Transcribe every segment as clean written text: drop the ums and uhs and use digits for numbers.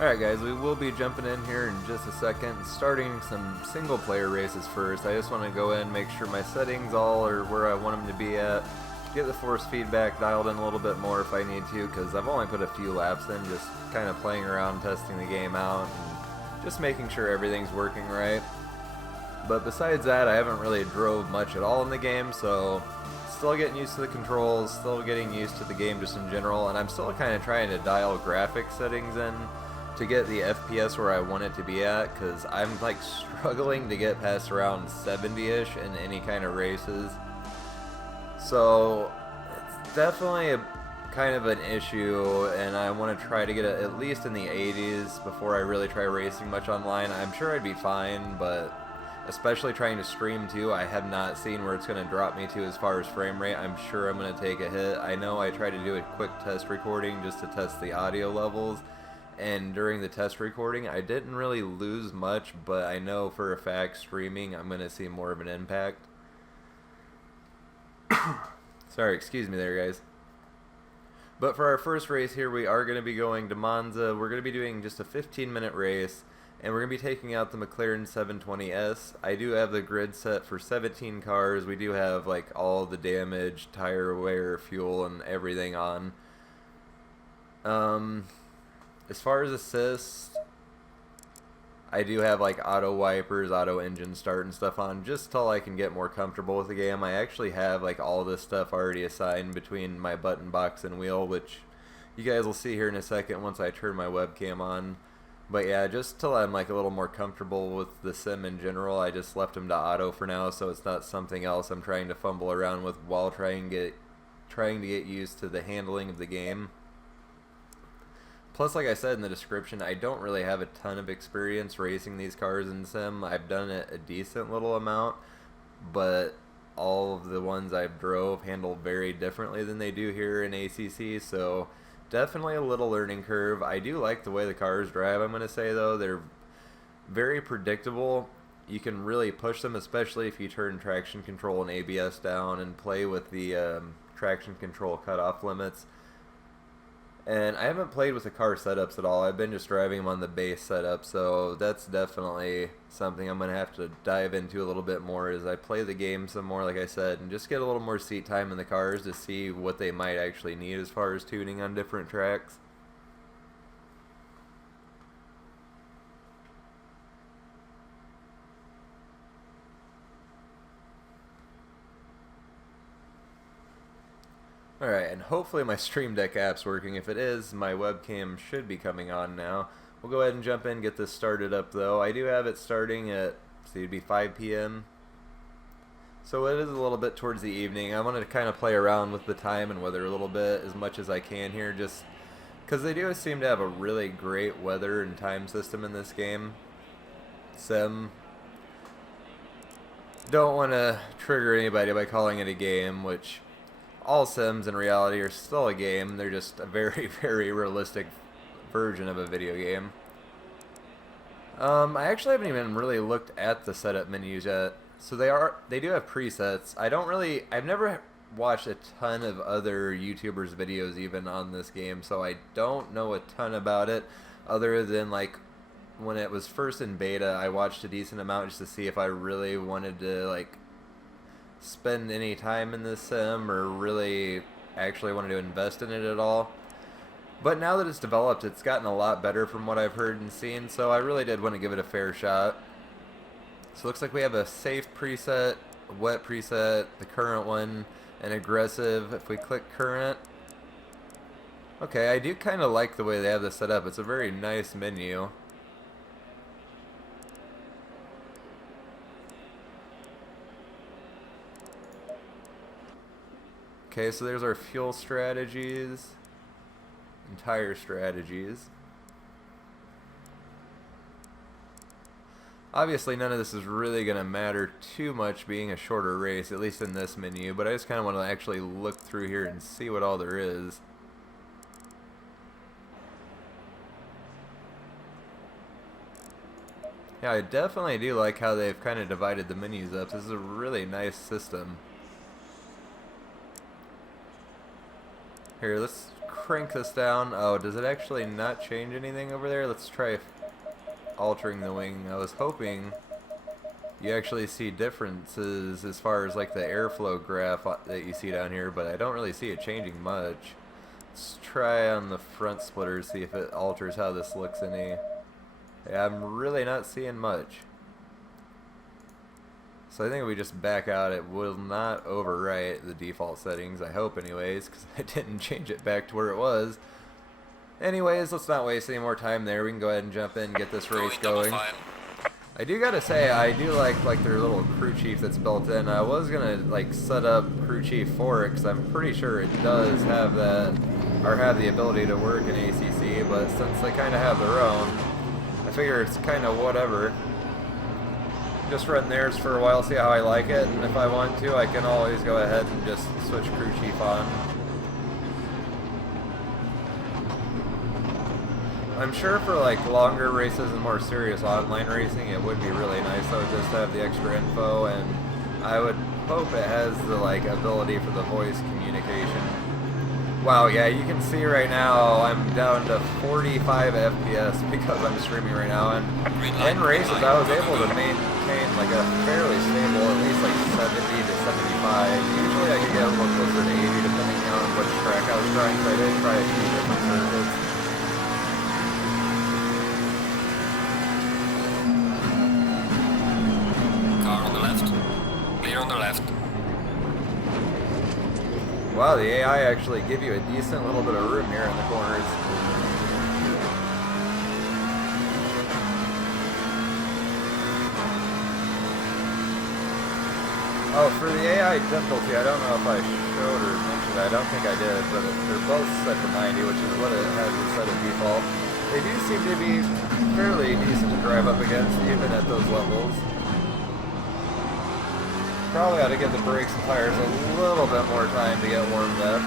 Alright guys, we will be jumping in here in just a second, starting some single player races first. I just want to go in, make sure my settings all are where I want them to be at, get the force feedback dialed in a little bit more if I need to, because I've only put a few laps in, just kind of playing around, testing the game out, and just making sure everything's working right. But besides that, I haven't really drove much at all in the game, so still getting used to the controls, still getting used to the game just in general, and I'm still kind of trying to dial graphic settings in to get the FPS where I want it to be at, because I'm like struggling to get past around 70-ish in any kind of races. So it's definitely kind of an issue, and I want to try to get it at least in the 80s before I really try racing much online. I'm sure I'd be fine, but especially trying to stream too, I have not seen where it's going to drop me to as far as frame rate. I'm sure I'm going to take a hit. I know I tried to do a quick test recording just to test the audio levels, and during the test recording I didn't really lose much, but I know for a fact streaming I'm going to see more of an impact. Sorry, excuse me there guys. But for our first race here, we are going to be going to Monza. We're going to be doing just a 15-minute race, and we're going to be taking out the McLaren 720S. I do have the grid set for 17 cars. We do have like all the damage, tire wear, fuel, and everything on. As far as assist, I do have like auto wipers, auto engine start and stuff on, just till I can get more comfortable with the game. I actually have like all this stuff already assigned between my button box and wheel, which you guys will see here in a second once I turn my webcam on. But yeah, just till I'm like a little more comfortable with the sim in general, I just left them to auto for now, so it's not something else I'm trying to fumble around with while trying to get used to the handling of the game. Plus, like I said in the description, I don't really have a ton of experience racing these cars in sim. I've done it a decent little amount, but all of the ones I've drove handle very differently than they do here in ACC, so definitely a little learning curve. I do like the way the cars drive, I'm going to say, though. They're very predictable. You can really push them, especially if you turn traction control and ABS down and play with the traction control cutoff limits. And I haven't played with the car setups at all. I've been just driving them on the base setup, so that's definitely something I'm going to have to dive into a little bit more as I play the game some more, like I said, and just get a little more seat time in the cars to see what they might actually need as far as tuning on different tracks. Alright, and hopefully my Stream Deck app's working. If it is, my webcam should be coming on now. We'll go ahead and jump in, get this started up though. I do have it starting at, see, it'd be 5 p.m. So it is a little bit towards the evening. I wanted to kind of play around with the time and weather a little bit as much as I can here, just because they do seem to have a really great weather and time system in this game. Sim. Don't want to trigger anybody by calling it a game, which all sims in reality are still a game. They're just a very, very realistic version of a video game. I actually haven't even really looked at the setup menus yet. So they do have presets. I've never watched a ton of other YouTubers' videos even on this game, so I don't know a ton about it other than like when it was first in beta, I watched a decent amount just to see if I really wanted to like spend any time in this sim or really actually wanted to invest in it at all. But now that it's developed, it's gotten a lot better from what I've heard and seen, so I really did want to give it a fair shot. So it looks like we have a safe preset, a wet preset, the current one, and aggressive. If we click current, okay, I do kind of like the way they have this set up. It's a very nice menu. Okay, so there's our fuel strategies and tire strategies. Obviously none of this is really going to matter too much being a shorter race, at least in this menu, but I just kind of want to actually look through here and see what all there is. Yeah, I definitely do like how they've kind of divided the menus up. This is a really nice system. Here, let's crank this down. Oh, does it actually not change anything over there? Let's try altering the wing. I was hoping you actually see differences as far as like the airflow graph that you see down here, but I don't really see it changing much. Let's try on the front splitter, see if it alters how this looks any. Yeah, I'm really not seeing much. So I think if we just back out, it will not overwrite the default settings, I hope anyways, because I didn't change it back to where it was. Anyways, let's not waste any more time there. We can go ahead and jump in and get this race going. I do gotta say, I do like their little crew chief that's built in. I was gonna like set up crew chief for it, because I'm pretty sure it does have that, or have the ability to work in ACC, but since they kind of have their own, I figure it's kind of whatever. Just run theirs for a while, see how I like it, and if I want to, I can always go ahead and just switch crew chief on. I'm sure for like longer races and more serious online racing, it would be really nice though just to have the extra info, and I would hope it has the like ability for the voice communication. Wow, yeah, you can see right now I'm down to 45 FPS because I'm streaming right now, and in races I was able to maintain like a fairly stable, at least like 70 to 75. Usually I could get a little closer to 80 depending on which track I was trying, so I did try a few different circuits. On the left. Wow, the AI actually give you a decent little bit of room here in the corners. Oh, for the AI difficulty, I don't know if I showed or mentioned, I don't think I did, but they're both set to 90, which is what it has set as default. They do seem to be fairly decent to drive up against, even at those levels. Probably ought to give the brakes and tires a little bit more time to get warmed up.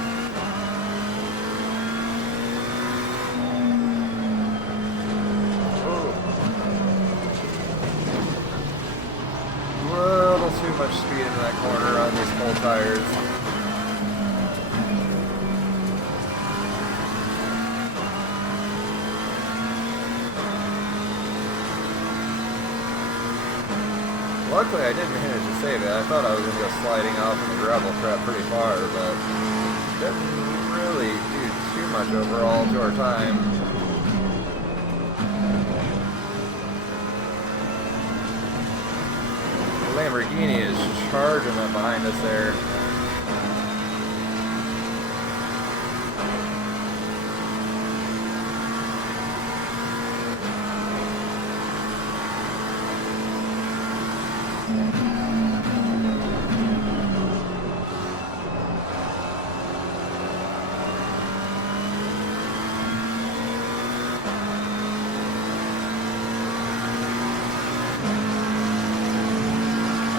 Ooh. Little too much speed in that corner on these cold tires. Luckily, I didn't manage to save it. I thought I was going to go sliding off in the gravel trap pretty far, but didn't really do too much overall to our time. The Lamborghini is charging up behind us there.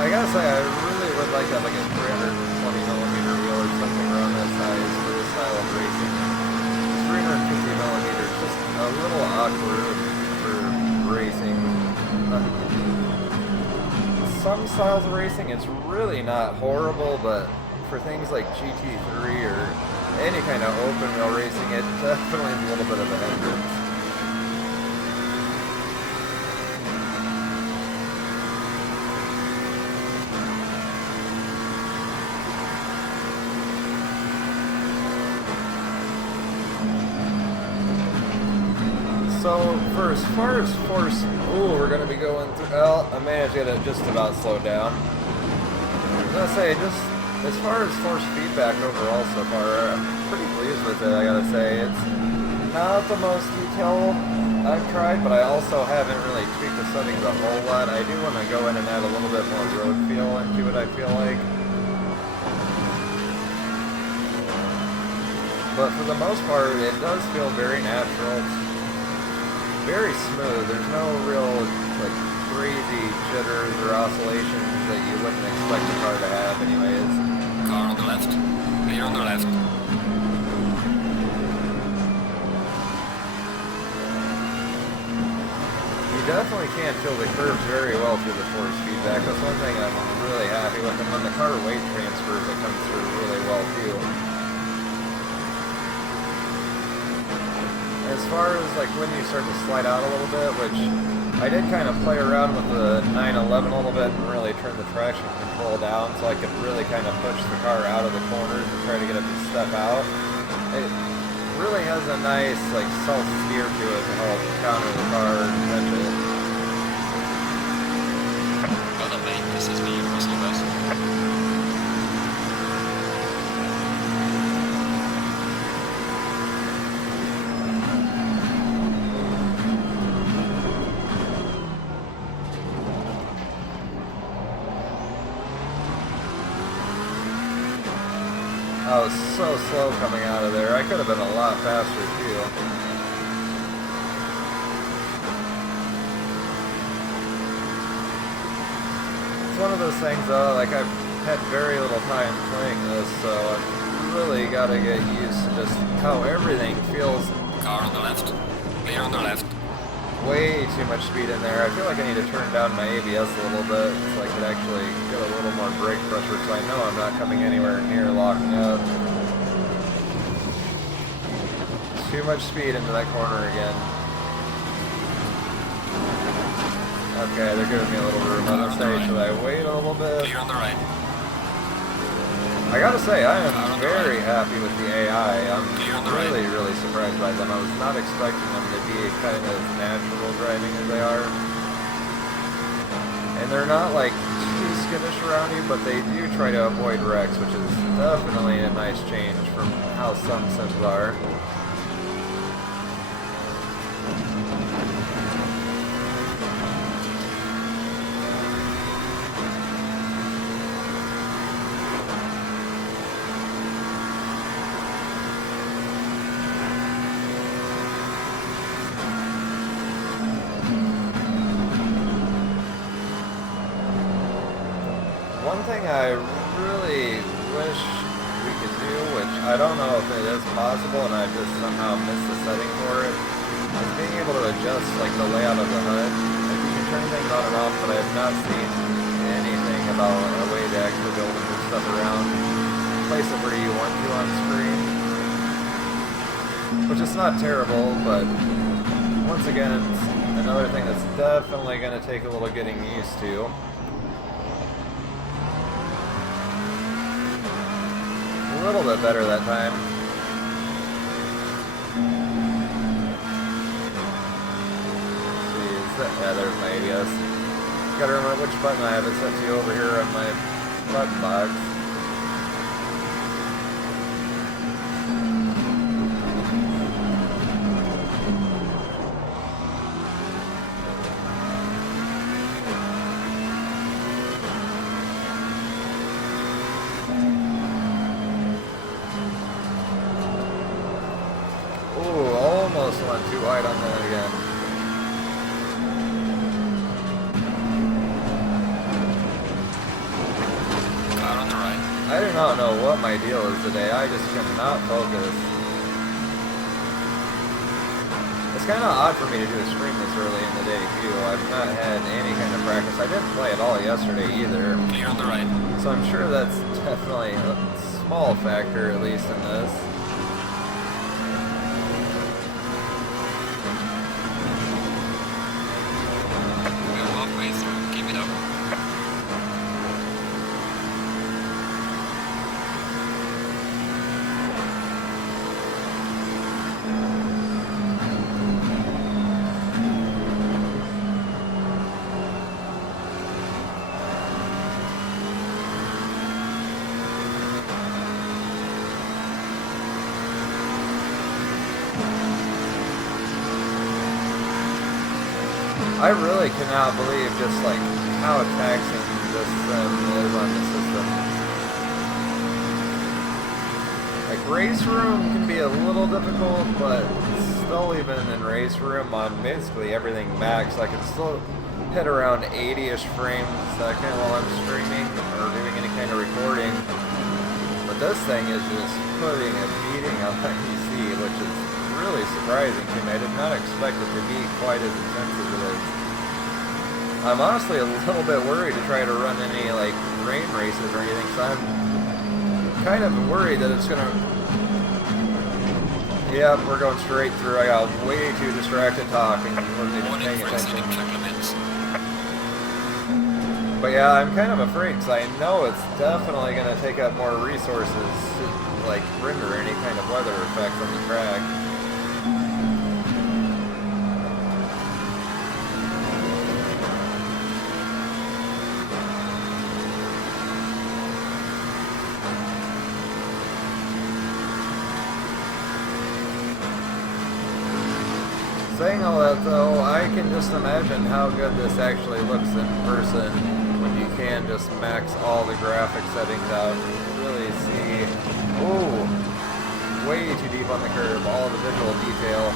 I gotta say, I really would like to have like a 320mm wheel or something around that size for this style of racing. 350mm is just a little awkward for racing. Some styles of racing, it's really not horrible, but for things like GT3 or any kind of open wheel racing, it definitely is a little bit of a hindrance. So, for as far as force, we're going to be going through, well, I managed to get it just about slowed down. I was going to say, just as far as force feedback overall so far, I'm pretty pleased with it, I got to say. It's not the most detailed I've tried, but I also haven't really tweaked the settings a whole lot. I do want to go in and add a little bit more road feel into it, I feel like. But for the most part, it does feel very natural. It's very smooth. There's no real like crazy jitters or oscillations that you wouldn't expect a car to have anyways. Car on the left. Clear on the left. You definitely can feel the curves very well through the force feedback. That's one thing I'm really happy with. And when the car weight transfers, it comes through really well too. as far as like when you start to slide out a little bit, which I did kind of play around with the 911 a little bit and really turn the traction control down so I could really kind of push the car out of the corners and try to get it to step out. It really has a nice like self-steer to it to help counter the car and catch it. Well done, mate. This is me, Russell West. I was so slow coming out of there. I could have been a lot faster too. It's one of those things though, like I've had very little time playing this, so I've really got to get used to just how everything feels. Car on the left. Clear on the left. Way too much speed in there. I feel like I need to turn down my ABS a little bit so I could actually get a little more brake pressure so I know I'm not coming anywhere near locking up. Too much speed into that corner again. Okay, they're giving me a little room. I'm gonna say, should I wait a little bit? Clear on the right. I gotta say, I am very happy with the AI. I'm Really, really surprised by them. I was not expecting them to be kind of natural driving as they are. And they're not like too skittish around you, but they do try to avoid wrecks, which is definitely a nice change from how some sims are. One thing I really wish we could do, which I don't know if it is possible and I just somehow missed the setting for it, is being able to adjust like the layout of the HUD. Like you can turn things on and off, but I have not seen anything about a way to actually be able to move stuff around, place it where you want to on screen. Which is not terrible, but once again, it's another thing that's definitely going to take a little getting used to. A little bit better that time. Let's see, is that, yeah, there's my ABS. Gotta remember which button I have it set to over here on my button box. Went too wide on that again. Car on the right. I do not know what my deal is today. I just cannot focus. It's kind of odd for me to do a stream this early in the day too. I've not had any kind of practice. I didn't play at all yesterday either. Clear on the right. So I'm sure that's definitely a small factor, at least in this. I really cannot believe just like how taxing this is on the system. Like race room can be a little difficult, but still even in race room on basically everything max, I can still hit around 80-ish frames a second while I'm streaming or doing any kind of recording. But this thing is just putting a beating on my PC, which is really surprising to me. I did not expect it to be quite as intense as it is. I'm honestly a little bit worried to try to run any like rain races or anything, so I'm kind of worried that it's gonna Yep, we're going straight through. I got way too distracted talking. Wasn't even Warning paying for attention. exceeding track limits. But yeah, I'm kind of afraid because I know it's definitely going to take up more resources to like render any kind of weather effect on the track. Saying all that though, I can just imagine how good this actually looks in person when you can just max all the graphic settings out and really see, ooh, way too deep on the curve, all the visual detail.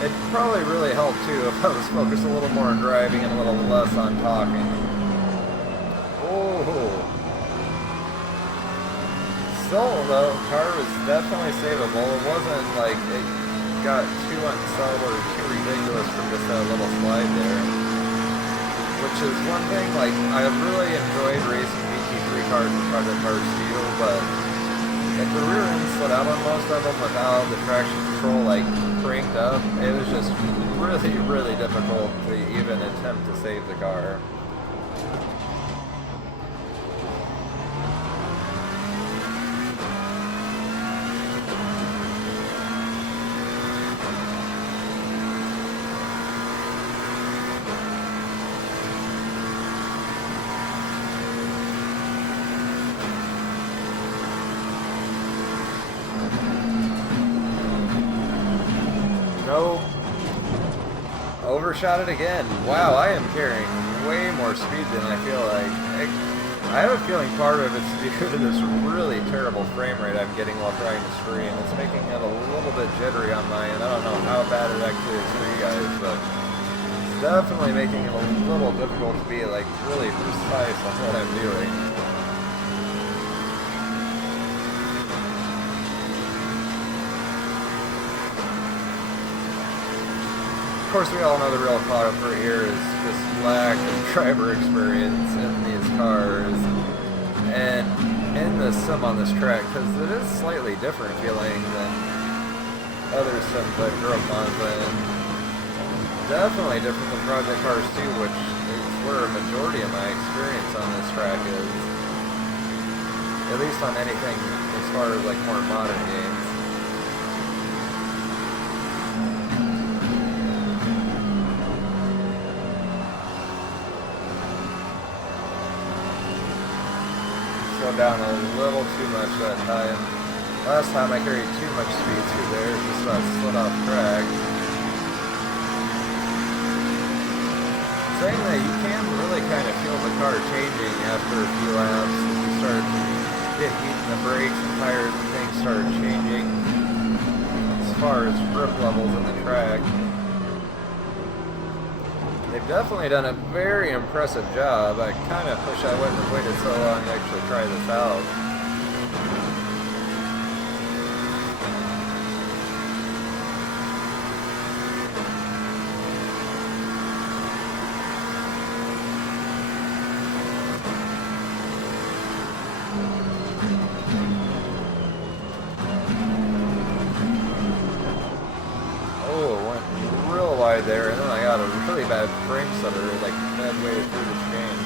It'd probably really help too if I was focused a little more on driving and a little less on talking. Still, though, car was definitely savable. It wasn't like it got too unsettled or too ridiculous from just that little slide there. Which is one thing, like, I really enjoyed racing GT3 cars and Project Cars 2, but if the rear end slid out on most of them without the traction control, like, cranked up, it was just really, really difficult to even attempt to save the car. Nope. Overshot it again. Wow, I am carrying way more speed than I feel like. I have a feeling part of it's due to this really terrible frame rate I'm getting while trying to stream. It's making it a little bit jittery on my end. I don't know how bad it actually is for you guys, but it's definitely making it a little difficult to be like really precise on what I'm doing. Of course, we all know the real culprit here is just lack of driver experience in these cars and in the sim on this track, because it is slightly different feeling than other sims I've grew up on, and definitely different than Project Cars 2, which is where a majority of my experience on this track is, at least on anything as far as like more modern games. Down a little too much that time. Last time I carried too much speed through there, just about slid off track. Saying that you can really kind of feel the car changing after a few laps as you start to get heat in the brakes and tires and things start changing as far as grip levels in the track. They've definitely done a very impressive job. I kind of wish I wouldn't have waited so long to actually try this out. There, and then I got a really bad frame stutter, like midway through the change.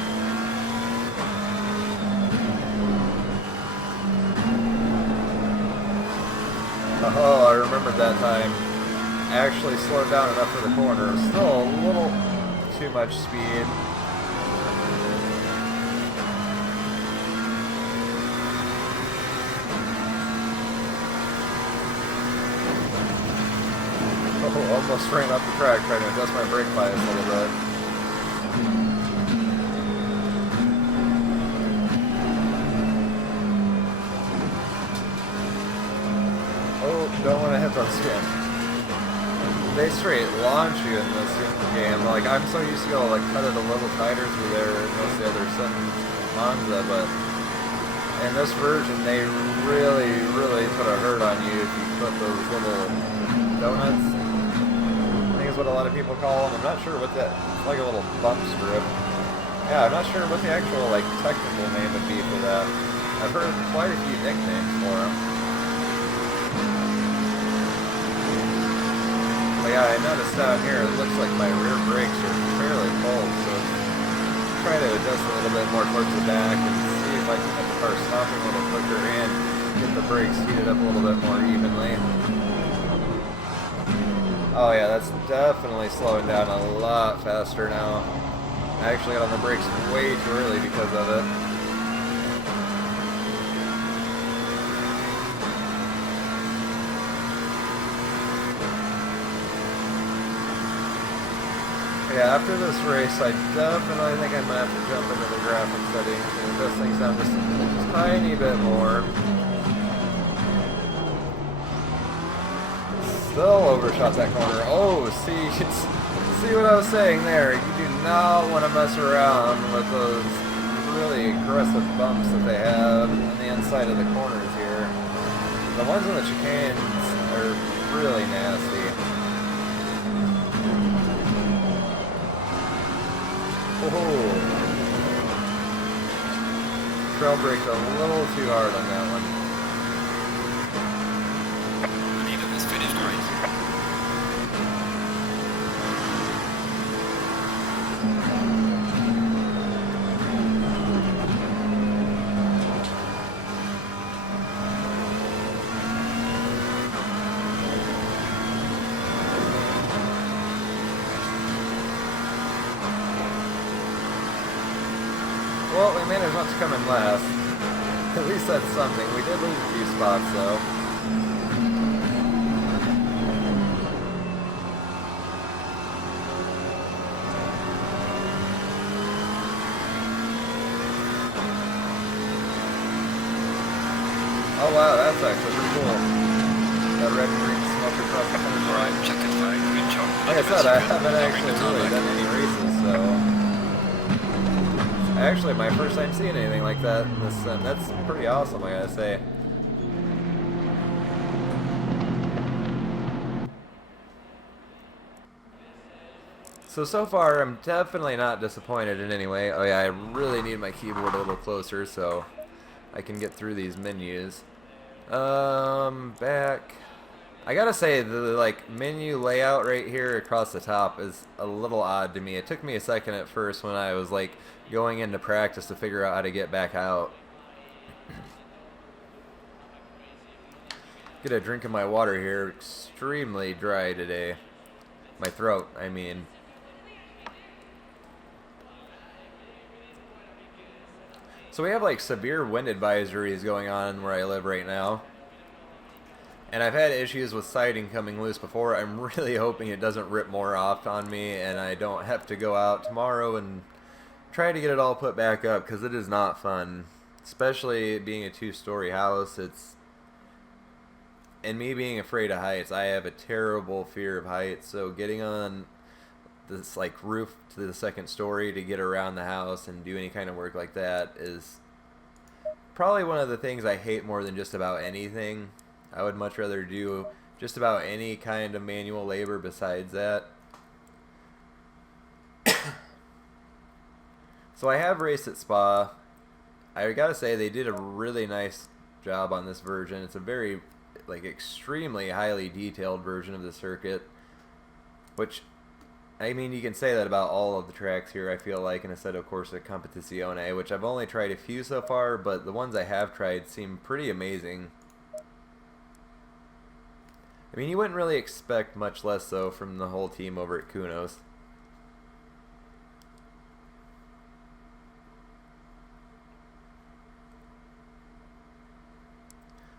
Oh, I remembered that time. Actually slowed down enough for the corner. Still a little too much speed. Almost ran off the track trying to adjust my brake bias a little bit. Oh, don't want to hit those again. They straight launch you in this game. Like, I'm so used to go like cut it a little tighter through there in most of the other Sims Monza, but in this version they really, really put a hurt on you if you put those little donuts. Is what a a lot of people call them. I'm not sure what that, it's like a little bump strip. Yeah, I'm not sure what the actual, like, technical name would be for that. I've heard quite a few nicknames for them. But yeah, I noticed down here, it looks like my rear brakes are fairly cold, so try to adjust a little bit more towards the back and see if I can get the car stopping a little quicker and get the brakes heated up a little bit more evenly. Oh yeah, that's definitely slowing down a lot faster now. I actually got on the brakes way too early because of it. Yeah, after this race, I definitely think I'm going to have to jump into the graphics settings and adjust things down just a tiny bit more. Still overshot that corner. Oh, see what I was saying there. You do not want to mess around with those really aggressive bumps that they have on the inside of the corners here. The ones in the chicanes are really nasty. Oh, trail braked a little too hard on that one. Anita has finished the race. Well, we managed not to come in last. At least that's something. We did lose a few spots, though. Oh wow, that's actually pretty cool. That red and green smoke across the finish line. Alright, check it flag, good job. Like I said, I haven't actually really done any races, so... Actually, my first time seeing anything like that in this sim. That's pretty awesome, I gotta say. So far, I'm definitely not disappointed in any way. Oh yeah, I really need my keyboard a little closer so I can get through these menus. Back. I gotta say, the like menu layout right here across the top is a little odd to me. It took me a second at first when I was like going into practice to figure out how to get back out. Get a drink of my water here. Extremely dry today. My throat, I mean. So we have like severe wind advisories going on where I live right now. And I've had issues with siding coming loose before. I'm really hoping it doesn't rip more off on me and I don't have to go out tomorrow and try to get it all put back up, because it is not fun. Especially being a two-story house. And me being afraid of heights. I have a terrible fear of heights, so getting on this like roof to the second story to get around the house and do any kind of work like that is probably one of the things I hate more than just about anything. I would much rather do just about any kind of manual labor besides that. So I have raced at Spa. I gotta say, they did a really nice job on this version. It's a very, like, extremely highly detailed version of the circuit, which, I mean, you can say that about all of the tracks here, I feel like, in Asetto Corsa Competizione, which I've only tried a few so far, but the ones I have tried seem pretty amazing. I mean, you wouldn't really expect much less, though, from the whole team over at Kunos.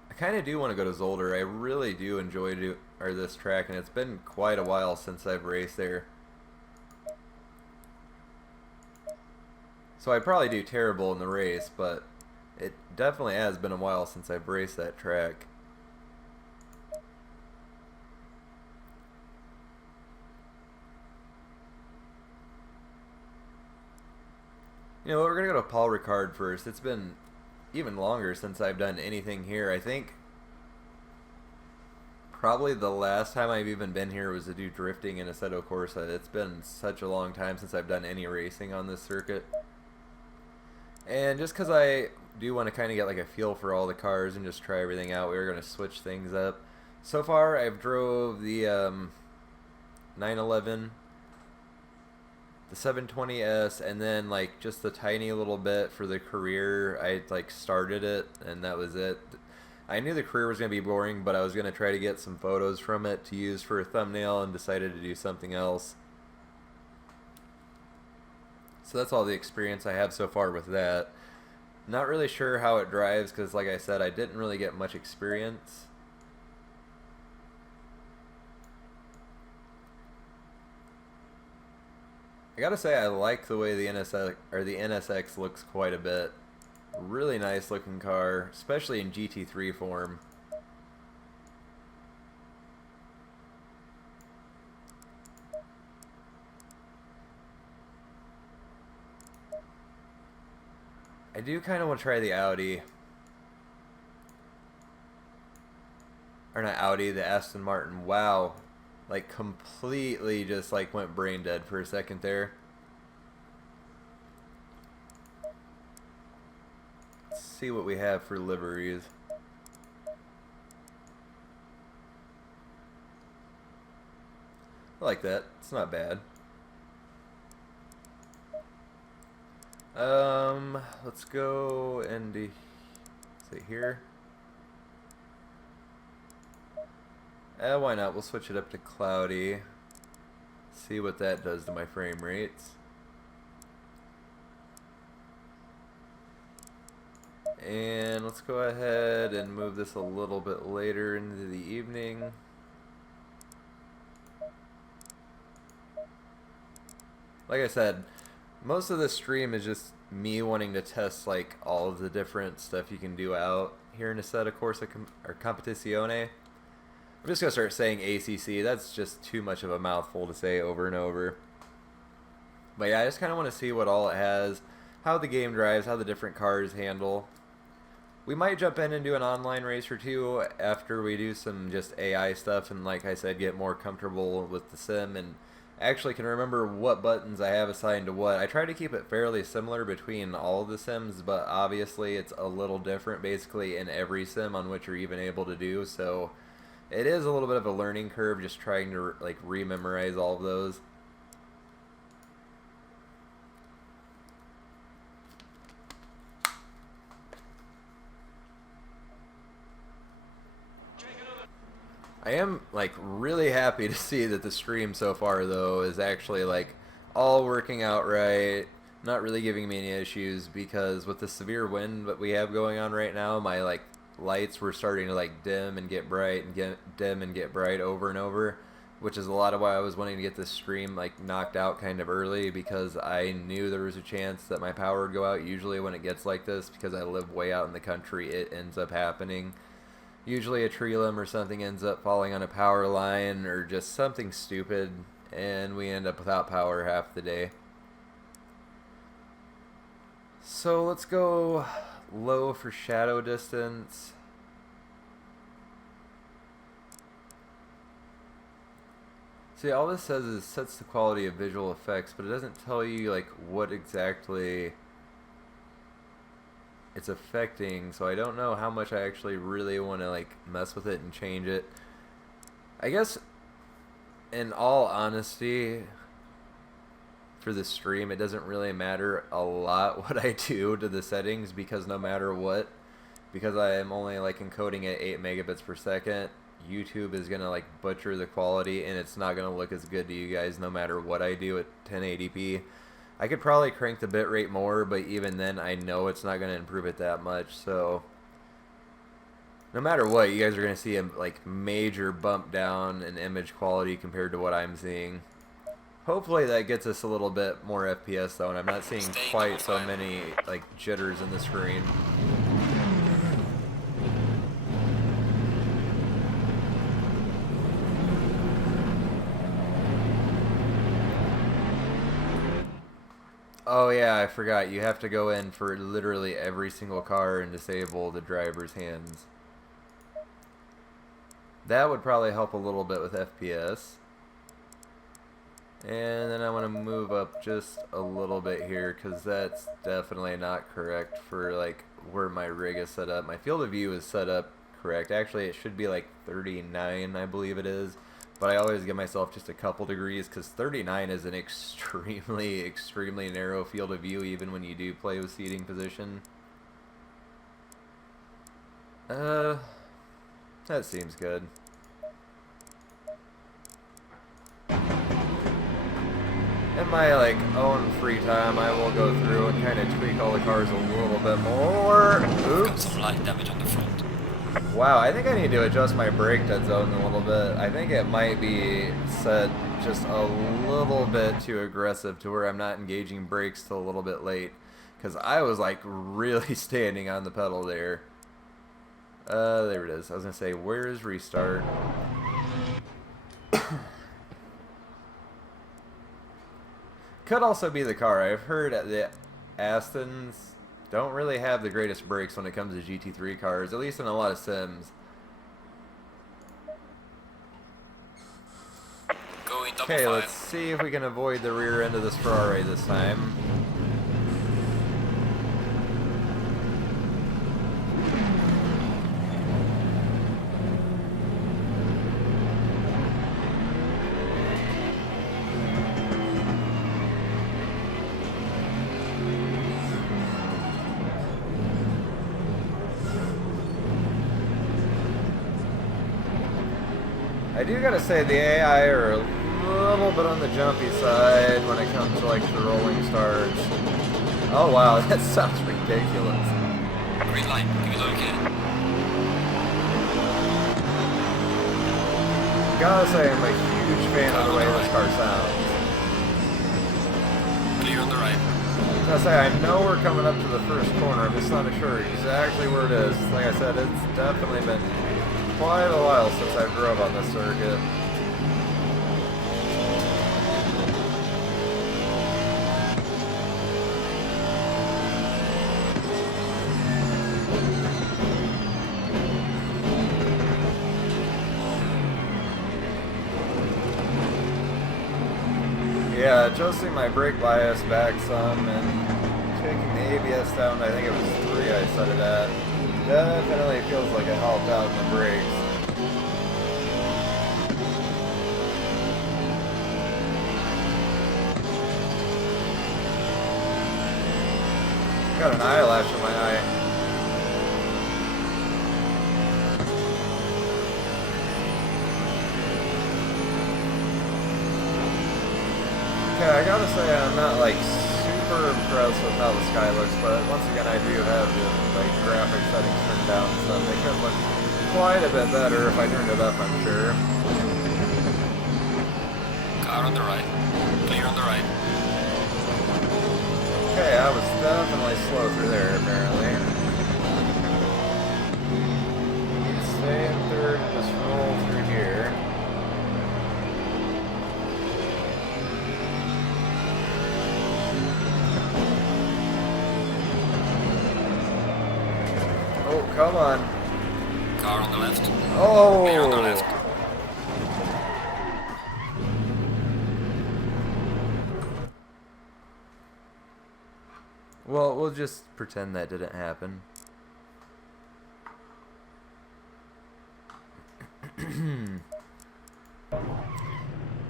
I kind of do want to go to Zolder. I really do enjoy this track, and it's been quite a while since I've raced there. So I probably do terrible in the race, but it definitely has been a while since I've raced that track. You know what, we're going to go to Paul Ricard first. It's been even longer since I've done anything here. I think probably the last time I've even been here was to do drifting in Asetto Corsa. It's been such a long time since I've done any racing on this circuit. And just because I do want to kind of get like a feel for all the cars and just try everything out, we are going to switch things up. So far, I've drove the 911, the 720S, and then like just a tiny little bit for the career. I like started it, and that was it. I knew the career was going to be boring, but I was going to try to get some photos from it to use for a thumbnail, and decided to do something else. So that's all the experience I have so far with that. Not really sure how it drives because, like I said, I didn't really get much experience. I gotta say, I like the way the NSX looks quite a bit. Really nice looking car, especially in GT3 form. I do kind of want to try the Audi. Or not Audi, the Aston Martin. Wow. Like completely just like went brain dead for a second there. Let's see what we have for liveries. I like that. It's not bad. Let's go and say here. Why not? We'll switch it up to cloudy. See what that does to my frame rates. And let's go ahead and move this a little bit later into the evening. Like I said, most of the stream is just me wanting to test like all of the different stuff you can do out here in Asetto Corsa Competizione. I'm just going to start saying ACC. That's just too much of a mouthful to say over and over. But yeah, I just kind of want to see what all it has, how the game drives, how the different cars handle. We might jump in and do an online race or two after we do some just AI stuff and, like I said, get more comfortable with the sim and actually can remember what buttons I have assigned to what. I try to keep it fairly similar between all of the sims, but obviously it's a little different basically in every sim on which you're even able to do, so it is a little bit of a learning curve just trying to like rememorize all of those. I am like really happy to see that the stream so far though is actually like all working out right, not really giving me any issues, because with the severe wind that we have going on right now, my like lights were starting to like dim and get bright and dim and get bright over and over, which is a lot of why I was wanting to get this stream like knocked out kind of early, because I knew there was a chance that my power would go out. Usually when it gets like this, because I live way out in the country, it ends up happening. Usually a tree limb or something ends up falling on a power line or just something stupid, and we end up without power half the day. So let's go low for shadow distance. See, all this says is sets the quality of visual effects, but it doesn't tell you like what exactly it's affecting, so I don't know how much I actually really want to like mess with it and change it. I guess in all honesty, for the stream, it doesn't really matter a lot what I do to the settings, because no matter what, because I am only like encoding at 8 megabits per second, YouTube is gonna like butcher the quality and it's not gonna look as good to you guys no matter what I do at 1080p. I could probably crank the bitrate more, but even then I know it's not gonna improve it that much, so no matter what, you guys are gonna see a like major bump down in image quality compared to what I'm seeing. Hopefully that gets us a little bit more FPS though, and I'm not seeing quite so many like jitters in the screen. Oh yeah, I forgot. You have to go in for literally every single car and disable the driver's hands. That would probably help a little bit with FPS. And then I want to move up just a little bit here because that's definitely not correct for like where my rig is set up. My field of view is set up correct. Actually, it should be like 39, I believe it is. But I always give myself just a couple degrees because 39 is an extremely, extremely narrow field of view even when you do play with seating position. That seems good. In my like own free time, I will go through and kind of tweak all the cars a little bit more. Oops. Got some light damage on the front. Wow, I think I need to adjust my brake dead zone a little bit. I think it might be set just a little bit too aggressive to where I'm not engaging brakes till a little bit late. Because I was like really standing on the pedal there. There it is. I was going to say, where is restart? Could also be the car. I've heard the Astons don't really have the greatest brakes when it comes to GT3 cars, at least in a lot of sims. Going double Okay, file. let's see if we can avoid the rear end of this Ferrari this time. I do gotta say the AI are a little bit on the jumpy side when it comes to like the rolling starts. Oh wow, that sounds ridiculous. Green light. Give it all you can. Gotta say I'm a huge fan of the way this car sounds. Clear on the right. Gotta say I know we're coming up to the first corner. I'm just not sure exactly where it is. Like I said, it's definitely been quite a while since I drove on this circuit. Yeah, adjusting my brake bias back some and taking the ABS down, I think it was 3 I set it at. Definitely feels like it helped out in the brakes. Got an eyelash in my eye. Okay, I gotta say I'm not like super impressed with how the sky looks, but once again I do have the like graphic settings turned down, so they could look quite a bit better if I turned it up, I'm sure. Car on the right. Clear on the right. Okay, I was definitely slow through there apparently. Stay in third and just roll through here. Oh, come on. Car on the left. Oh! Clear on the left. Well, we'll just pretend that didn't happen.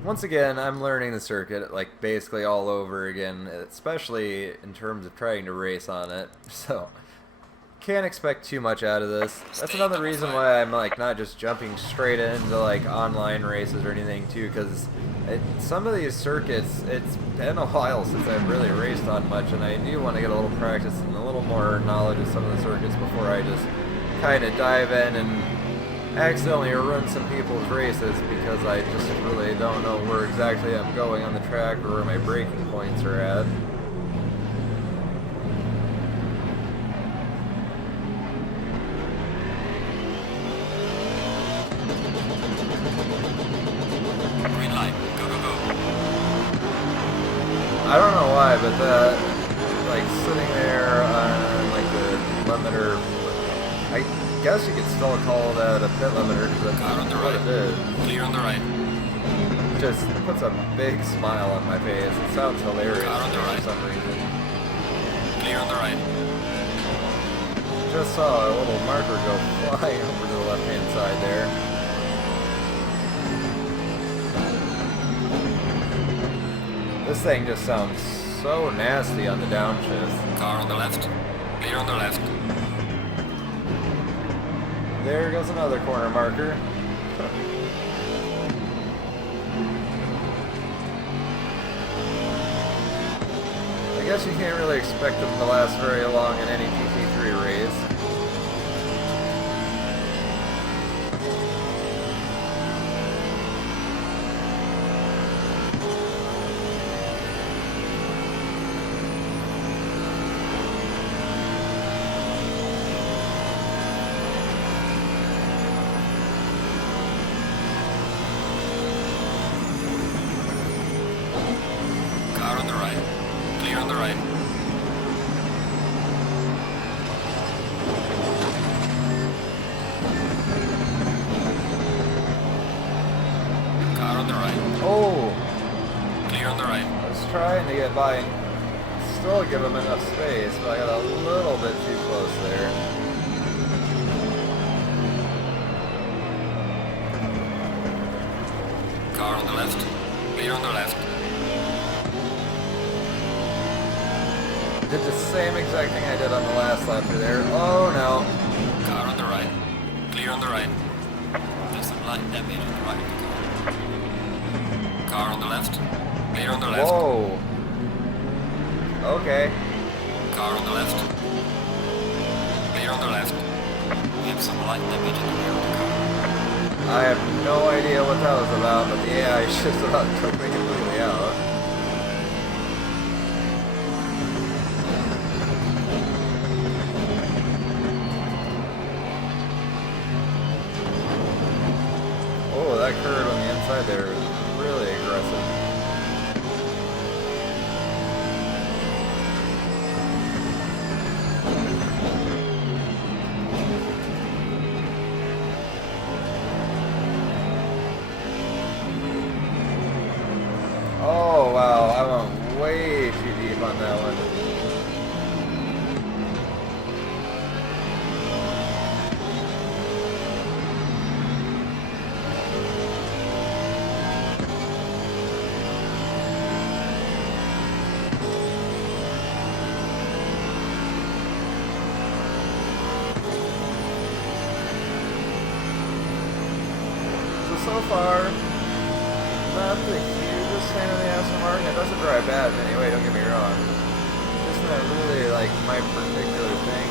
Once again, I'm learning the circuit, like, basically all over again, especially in terms of trying to race on it, so can't expect too much out of this. That's another reason why I'm, like, not just jumping straight into, like, online races or anything, too, because some of these circuits, it's been a while since I've really raced on much, and I do want to get a little practice and a little more knowledge of some of the circuits before I just kind of dive in and accidentally ruin some people's races because I just really don't know where exactly I'm going on the track or where my braking points are at. Green light. Go, go, go. I don't know why, but that, like, sitting there on, like, the limiter, I guess you could still call that a pit limiter because Car on that's the what right. it is. Clear on the right. Just puts a big smile on my face. It sounds hilarious Car on the for right. some reason. Clear on the right. Just saw a little marker go flying over to the left-hand side there. This thing just sounds so nasty on the downshift. Car on the left. Clear on the left. There goes another corner marker. I guess you can't really expect them to last very long in any GT3 race. Car on the right. Clear on the right. Car on the right. Oh! Clear on the right. I was trying to get by and still give him enough space, but I got a little bit too close there. Car on the left. Clear on the left. Did the same exact thing I did on the last lap through there. Oh no. Car on the right. Clear on the right. There's some light damage on the right of the car. Car on the left. Clear on the left. Whoa. Okay. Car on the left. Clear on the left. We have some light damage in the rear of the car. I have no idea what that was about, but the AI just about took me completely out. Oh, that curve on the inside there is really aggressive. Oh wow, I went way too deep on that one. So far, not the hugest fan of the Aston Martin. It doesn't drive bad in any way, don't get me wrong. Just not really like my particular thing.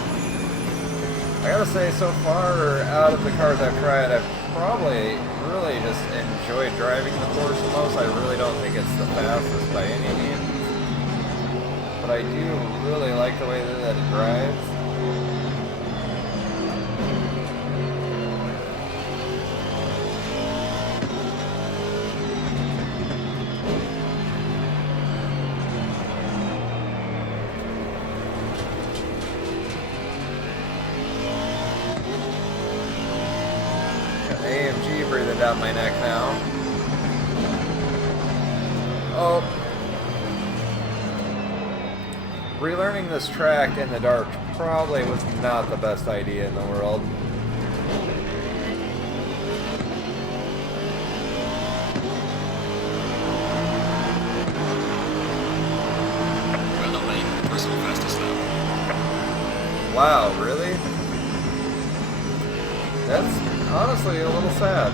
I gotta say, so far out of the cars I've tried, I've probably really just enjoyed driving the Corsa the most. I really don't think it's the fastest by any means, but I do really like the way that it drives. AMG breathing down my neck now. Oh. Relearning this track in the dark probably was not the best idea in the world. Well done, mate. Personal fastest lap. Wow, really? That's honestly a little sad.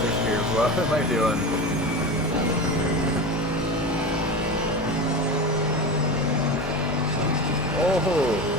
6 gears. What am I doing? Oh!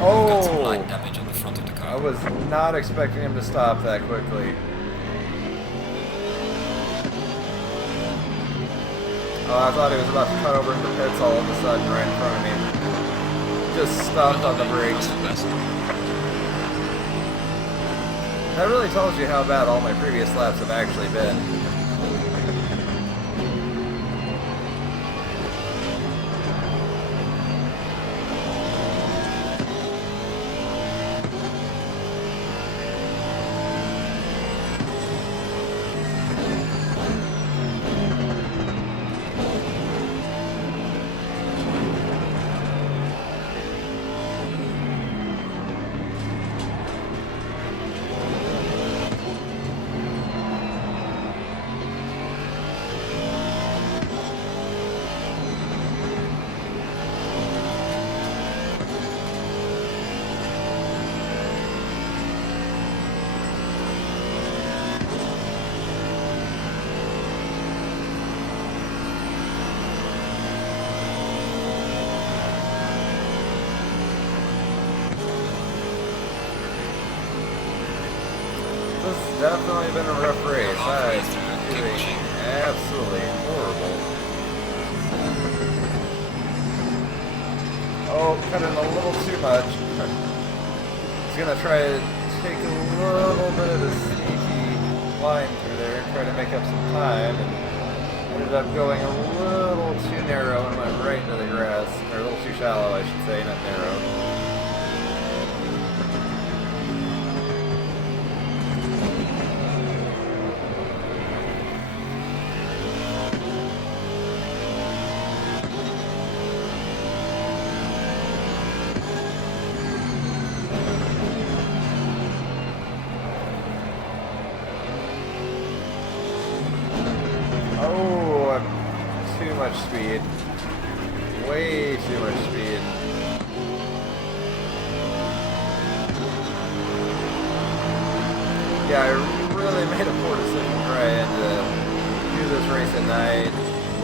Got some light damage on the front of the car. I was not expecting him to stop that quickly. Oh, I thought he was about to cut over into pits all of a sudden right in front of me. Just stopped on the brakes. That really tells you how bad all my previous laps have actually been. This has definitely been a rough race. I'm doing absolutely horrible. Oh, cutting a little too much. He's gonna try to take a little bit of a sneaky line through there and try to make up some time, and ended up going a little too narrow and went right into the grass, or a little too shallow, I should say, not narrow. Too much speed. Way too much speed. Yeah, I really made a poor decision trying to do this race at night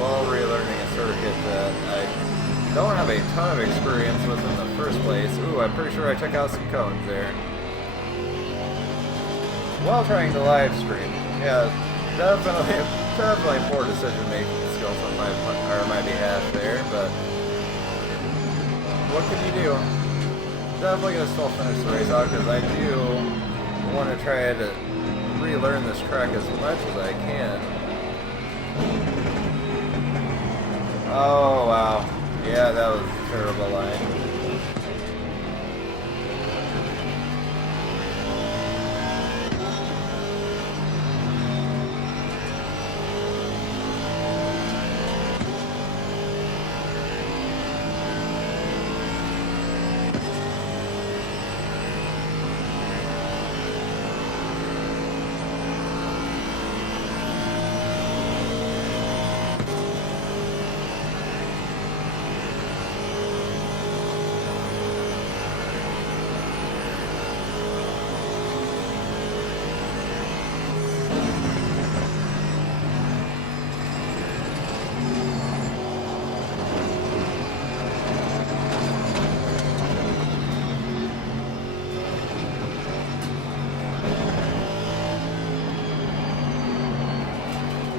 while relearning a circuit that I don't have a ton of experience with in the first place. Ooh, I'm pretty sure I took out some cones there. While trying to live stream. Yeah, definitely poor decision making skills on my behalf there, but what can you do? Definitely gonna still finish the race out because I do want to try to relearn this track as much as I can. Oh wow, yeah, that was a terrible line.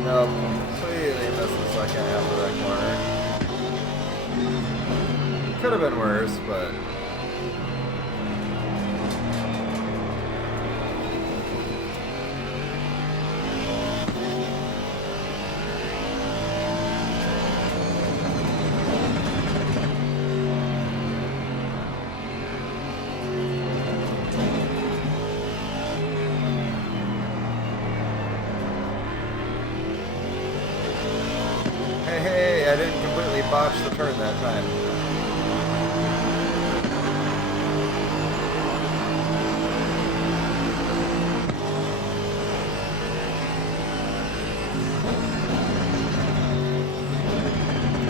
Nope, completely missed the second half of that corner. Could have been worse, but... botched the turn that time.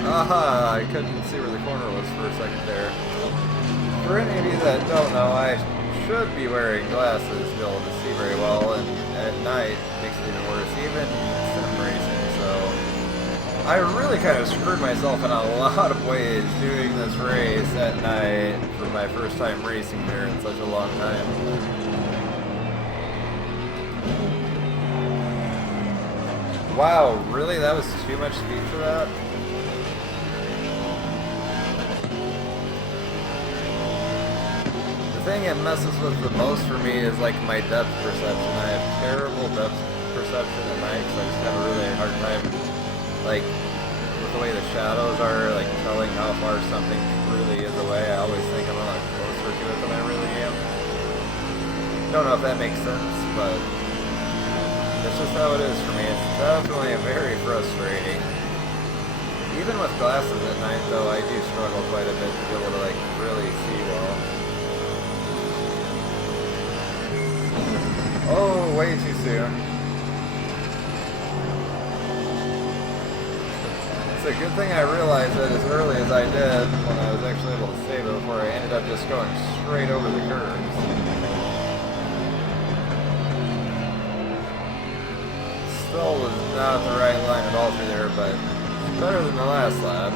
Aha! I couldn't see where the corner was for a second there. For any of you that don't know, I should be wearing glasses to be able to see very well, and at night it makes it even worse, even sim racing, so I really kind of screwed myself in a lot of ways doing this race at night for my first time racing here in such a long time. Wow, really? That was too much speed for that? The thing it messes with the most for me is like my depth perception. I have terrible depth perception at night, so I just have a really hard time, like, with the way the shadows are, like, telling how far something truly is away. I always think I'm a lot closer to it than I really am. Don't know if that makes sense, but that's just how it is for me. It's definitely very frustrating. Even with glasses at night, though, I do struggle quite a bit to be able to, like, really see well. Oh, way too soon. It's a good thing I realized it as early as I did when I was actually able to save it before I ended up just going straight over the curves. Still was not the right line at all through there, but better than the last lap.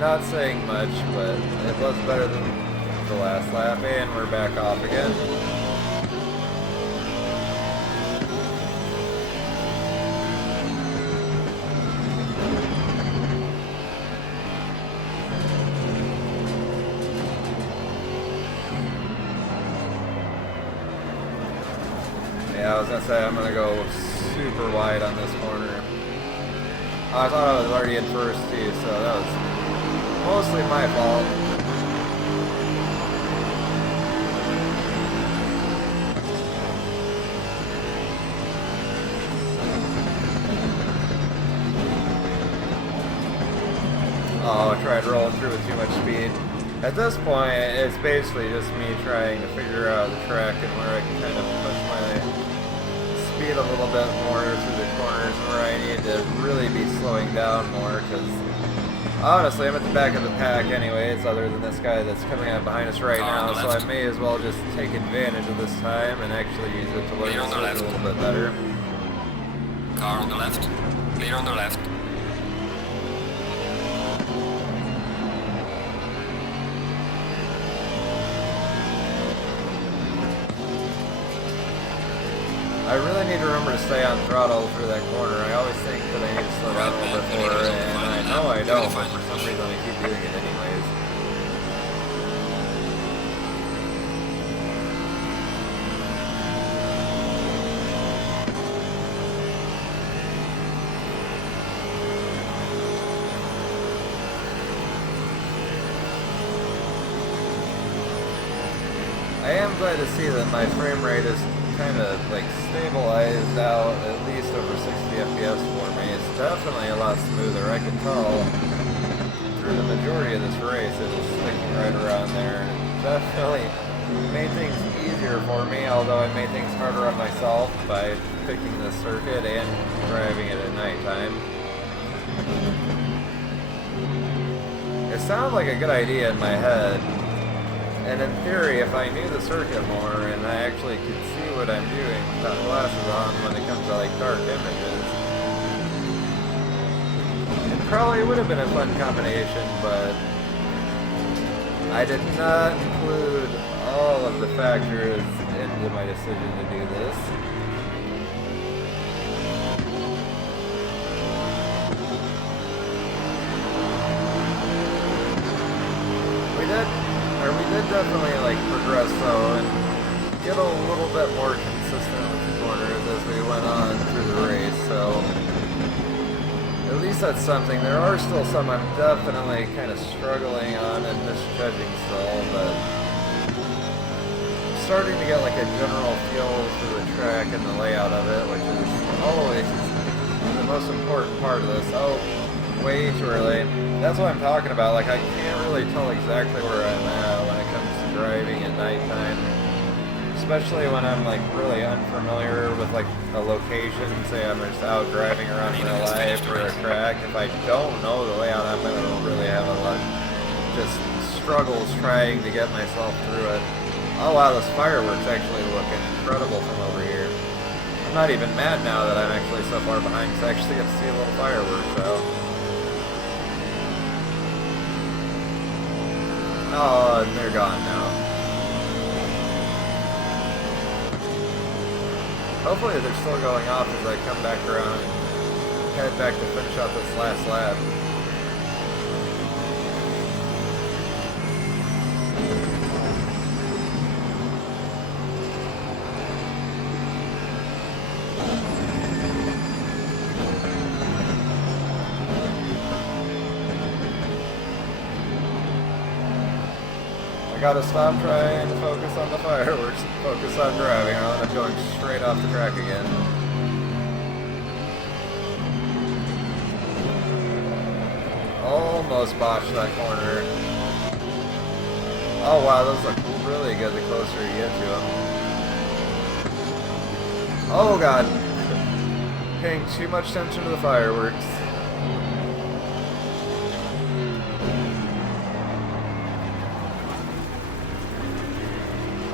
Not saying much, but it was better than the last lap, and we're back off again. Yeah, I was gonna say I'm gonna go super wide on this corner. Oh, I thought I was already in first too, so that was mostly my fault. Oh, I tried rolling through with too much speed. At this point, it's basically just me trying to figure out the track and where I can kind of push my speed a little bit more through the corners where I need to really be slowing down more, because honestly I'm at the back of the pack anyways, other than this guy that's coming out behind us right now, so I may as well just take advantage of this time and actually use it to learn the circuit a little bit better. Car on the left. Clear on the left. I really need to remember to stay on throttle through that corner. I always think that I need to slow down a little bit more, and I know I don't, but for some reason I keep doing it anyways. I am glad to see that my frame rate is kind of like stabilized out at least over 60 FPS for me. It's definitely a lot smoother. I can tell through the majority of this race it is sticking right around there. It definitely made things easier for me, although it made things harder on myself by picking the circuit and driving it at nighttime. It sounded like a good idea in my head. And in theory, if I knew the circuit more and I actually could see what I'm doing without glasses on when it comes to like dark images, it probably would have been a fun combination, but I did not include all of the factors into my decision to do this. We did definitely like progress though and get a little bit more consistent with the corners as we went on through the race, so at least that's something. There are still some I'm definitely kind of struggling on and misjudging still, but I'm starting to get like a general feel for the track and the layout of it, which is always the most important part of this. Oh, way too early. That's what I'm talking about. Like, I can't really tell exactly where I'm at when it comes to driving at nighttime. Especially when I'm, like, really unfamiliar with, like, a location. Say I'm just out driving around in real life or a track. If I don't know the layout, I'm going to really have a lot just struggles trying to get myself through it. Oh wow, those fireworks actually look incredible from over here. I'm not even mad now that I'm actually so far behind because I actually get to see a little fireworks out. Oh, and they're gone now. Hopefully they're still going off as I come back around and head back to finish out this last lap. I gotta stop trying to focus on the fireworks and focus on driving, or I'm going straight off the track again. Almost botched that corner. Oh wow, those look really good the closer you get to them. Oh god. Paying too much attention to the fireworks.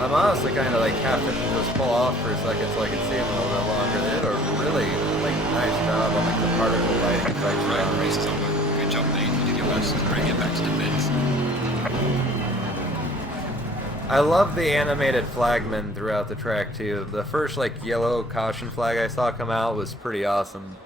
I'm honestly kind of like have to just pull off for a second so I can see them a little bit longer. They did a really like nice job on like the particle lighting. Right, race is over. Good job, mate. You did your best to bring it back to the pits. I love the animated flagmen throughout the track too. The first like yellow caution flag I saw come out was pretty awesome.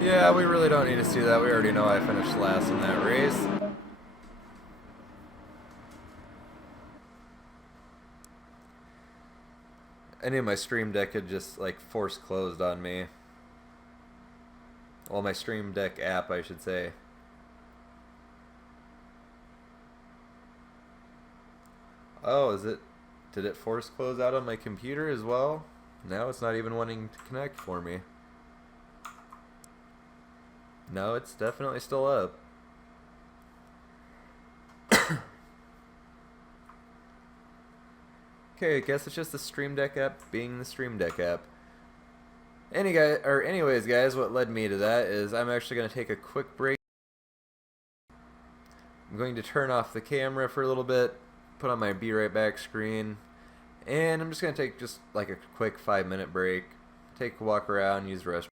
Yeah, we really don't need to see that. We already know I finished last in that race. I knew my Stream Deck had just like force closed on me. Well, my Stream Deck app, I should say. Oh, is it? Did it force close out on my computer as well? Now it's not even wanting to connect for me. No, it's definitely still up. Okay, I guess it's just the Stream Deck app being the Stream Deck app. Anyways, guys, what led me to that is I'm actually going to take a quick break. I'm going to turn off the camera for a little bit, put on my Be Right Back screen, and I'm just going to take just like a quick 5-minute break, take a walk around, use the restroom.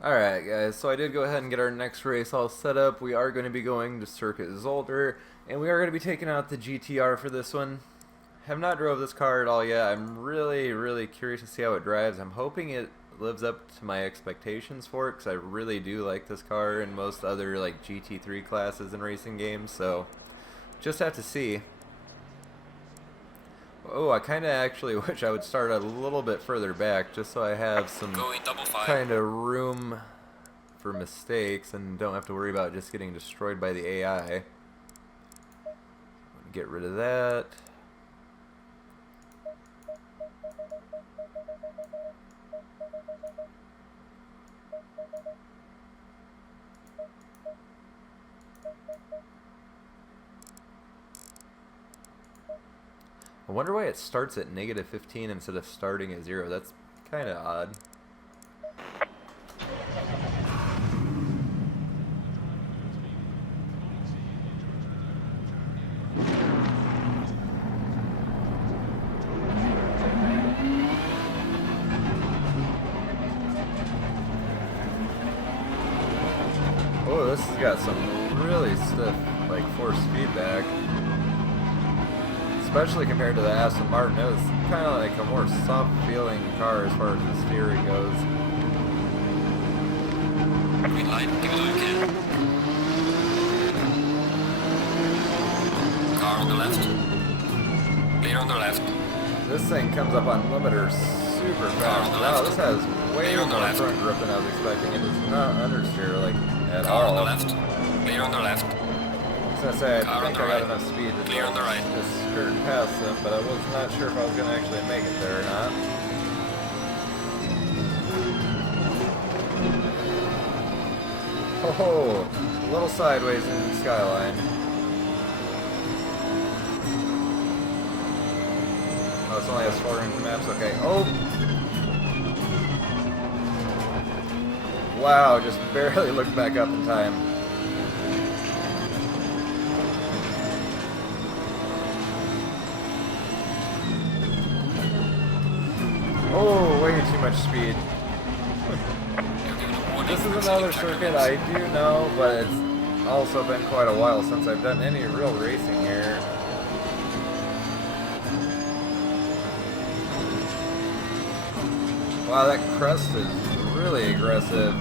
Alright guys, so I did go ahead and get our next race all set up. We are going to be going to Circuit Zolder, and we are going to be taking out the GTR for this one. Have not drove this car at all yet. I'm really curious to see how it drives. I'm hoping it lives up to my expectations for it, because I really do like this car and most other like GT3 classes in racing games, so just have to see. Oh, I kind of actually wish I would start a little bit further back, just so I have some kind of room for mistakes and don't have to worry about just getting destroyed by the AI. Get rid of that. I wonder why it starts at -15 instead of starting at 0. That's kind of odd. Oh, this has got some really stiff, like, forced feedback. Especially compared to the Aston Martin. It was kind of like a more soft-feeling car as far as the steering goes. Green light, give it all you can. Car on the left. Clear on the left. This thing comes up on limiter super fast. Wow, this has way more front grip than I was expecting. It does not understeer like at all. Car on the left. Clear on the left. I was gonna say, I think I got enough speed to just skirt past them, but I was not sure if I was gonna actually make it there or not. Oh, a little sideways in the skyline. Oh, it's only has 4 inch maps. Okay. Oh. Wow, just barely looked back up in time. Oh, way too much speed. This is another circuit I do know, but it's also been quite a while since I've done any real racing here. Wow, that crest is really aggressive.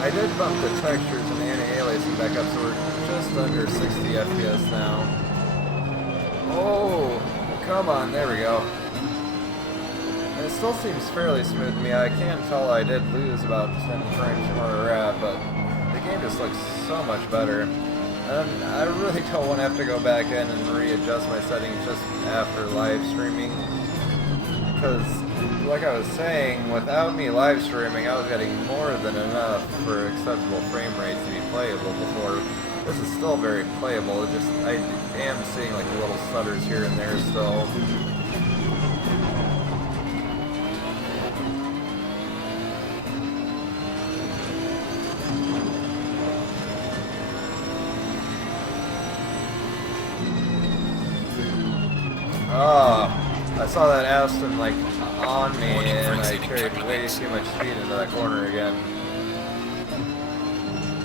I did bump the textures and anti-aliasing back up, so we're just under 60 FPS now. Oh, come on, there we go. And it still seems fairly smooth to me. I can tell I did lose about 10 frames from where we're at, but the game just looks so much better. And I really don't want to have to go back in and readjust my settings just after live streaming, because like I was saying, without me live streaming, I was getting more than enough for acceptable frame rates to be playable before. This is still very playable, it just, I am seeing like little stutters here and there still. I saw that Aston like on me and I carried way too much speed into that corner again.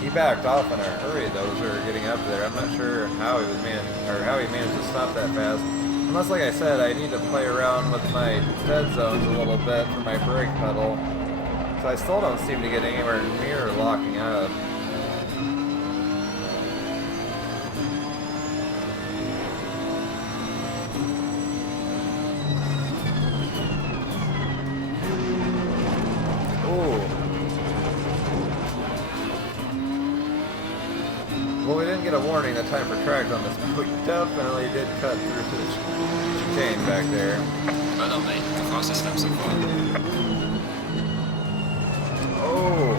He backed off in a hurry though as we were getting up there. I'm not sure how he managed to stop that fast. Unless, like I said, I need to play around with my dead zones a little bit for my brake pedal. So I still don't seem to get anywhere near locking up. Well, we didn't get a warning that time for track on this, but we definitely did cut through to the chicane back there. Well done, mate. The fastest step so far. Oh!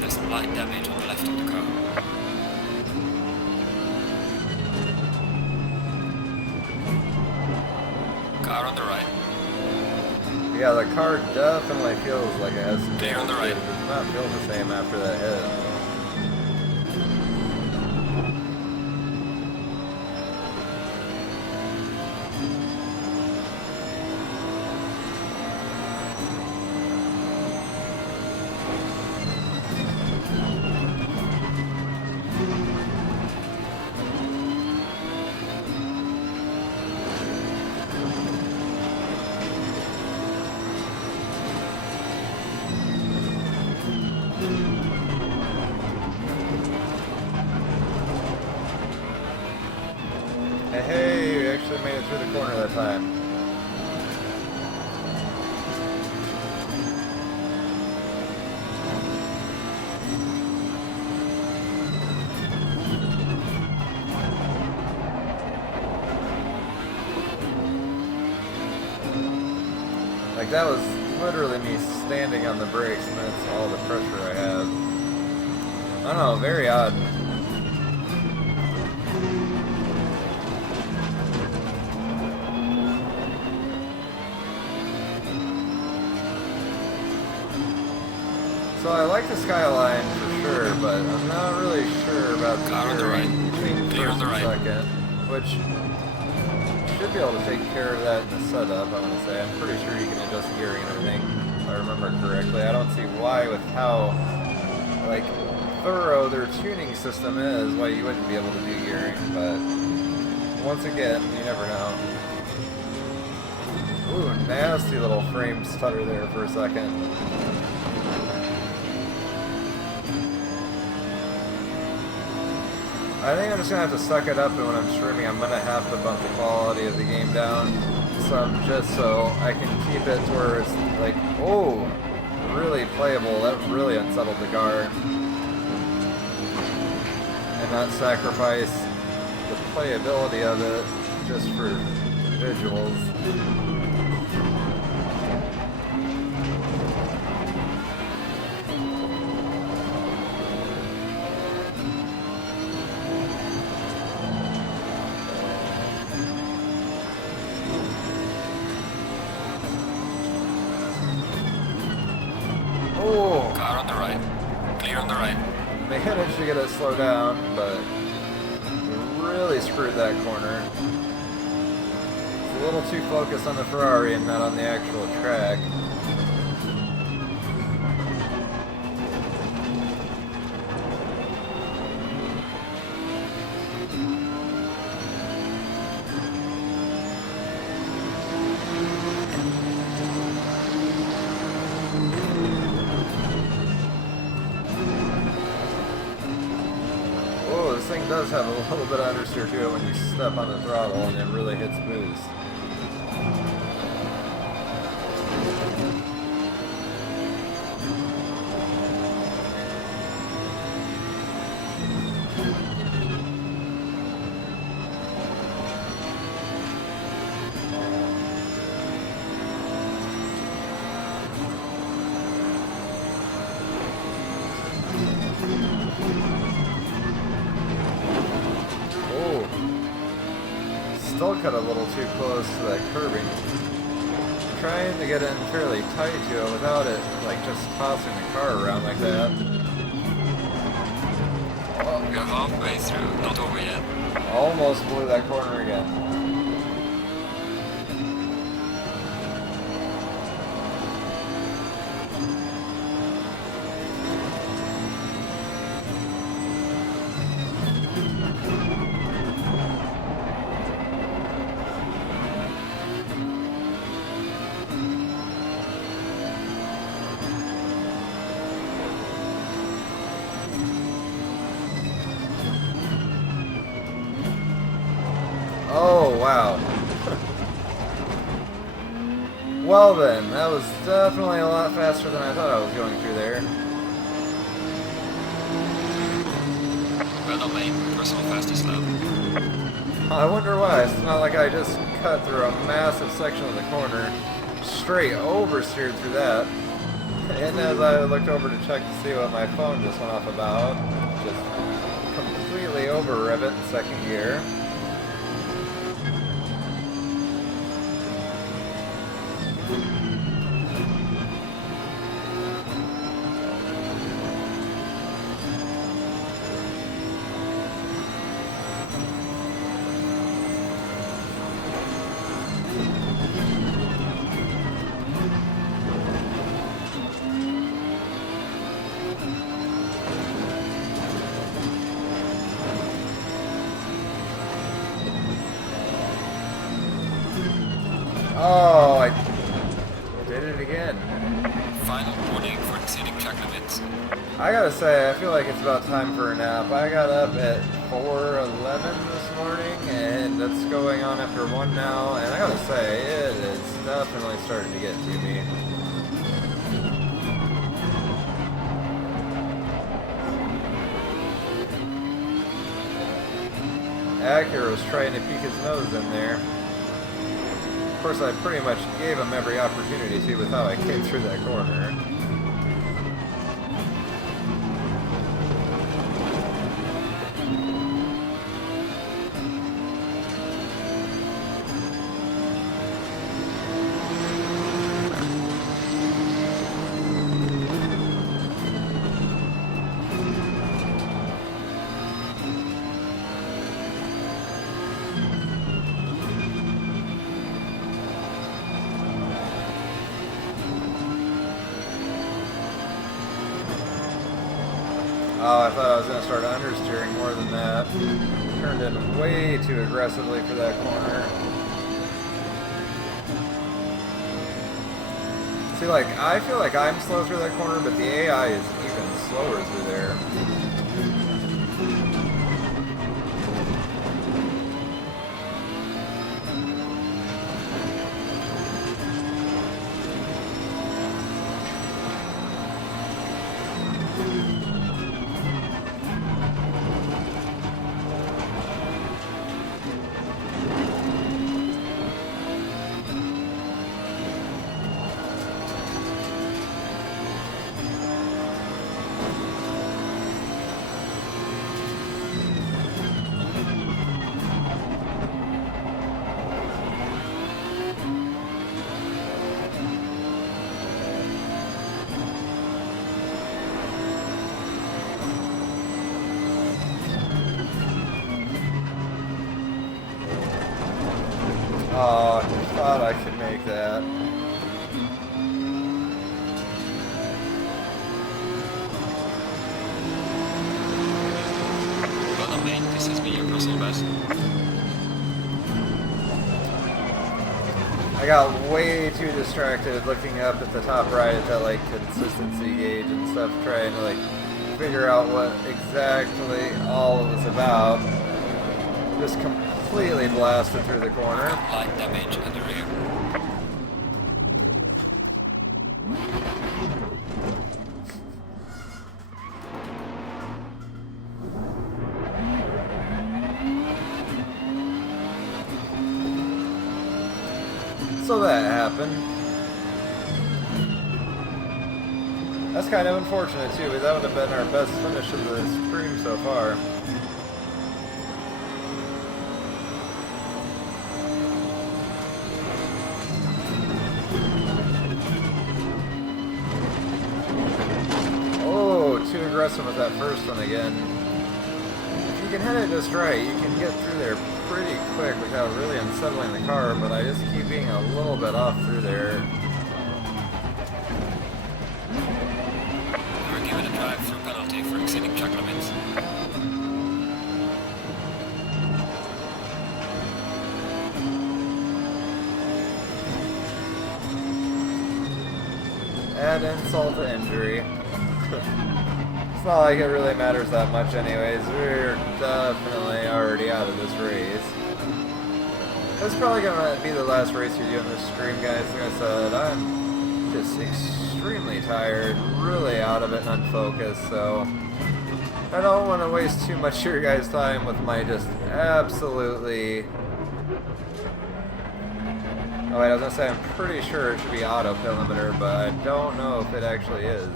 There's some light. light damage on the left of the car. Car on the right. Yeah, the car definitely feels like it has some Clear on the right. It does not feel the same after that hit. Hey, we actually made it through the corner that time. Like, that was literally me standing on the brakes, and that's all the pressure I had. I don't know, very odd. So I like the skyline for sure, but I'm not really sure about the Car on the right. between Clear on first the and right. second, which should be able to take care of that in the setup, I want to say. I'm pretty sure you can adjust gearing and everything, if I remember correctly. I don't see why, with how, like, thorough their tuning system is, why you wouldn't be able to do gearing, but once again, you never know. Ooh, nasty little frame stutter there for a second. I think I'm just going to have to suck it up, and when I'm streaming, I'm going to have to bump the quality of the game down some, just so I can keep it to where it's like, oh, really playable. That really unsettled the car. And not sacrifice the playability of it just for visuals. Oh, Car on the right. Clear on the right. managed to get it slowed down, but really screwed that corner. It's a little too focused on the Ferrari and not on the actual track. This thing does have a little bit of understeer to it when you step on the throttle and it really hits boost. Still cut a little too close to that curbing. Trying to get in fairly tight to it without it, like, just tossing the car around like that. Oh, we are halfway through, not over yet. Almost blew that corner again. Oh, wow. Well then, that was definitely a lot faster than I thought I was going through there. Well done, mate. Personal fastest lap. I wonder why. It's not like I just cut through a massive section of the corner, straight oversteered through that. And as I looked over to check to see what my phone just went off about, just completely over rev it in second gear. Oh, I did it again. Final warning for exceeding track limits. I gotta say, I feel like it's about time for a nap. I got up at 4:11 this morning, and that's going on after 1 now, and I gotta say, it is definitely starting to get to me. Acura was trying to peek his nose in there. Of course, I pretty much gave him every opportunity to with how I came through that corner. Oh, I thought I was going to start understeering more than that. Turned in way too aggressively for that corner. See, like, I feel like I'm slow through that corner, but the AI is even slower through there. Oh, I thought I could make that. Well done, mate. This has been your personal best. I got way too distracted looking up at the top right at that like consistency gauge and stuff, trying to like figure out what exactly all it was about. Just completely blasted through the corner. Light damage at the rear. So that happened. That's kind of unfortunate too, but that would have been our best finish of the stream so far. Oh, too aggressive with that first one again. If you can hit it just right, you can get through there pretty quick without really unsettling the car, but I just keep being a little bit off through there. You were given a drive-through penalty for exceeding track limits. Add insult to injury. It's not like it really matters that much anyways. We're definitely already out of this race. That's probably going to be the last race we do in this stream, guys. Like I said, I'm just extremely tired, really out of it and unfocused, so I don't want to waste too much of your guys' time with my just absolutely Oh wait, I was gonna say I'm pretty sure it should be auto pit limiter, but I don't know if it actually is.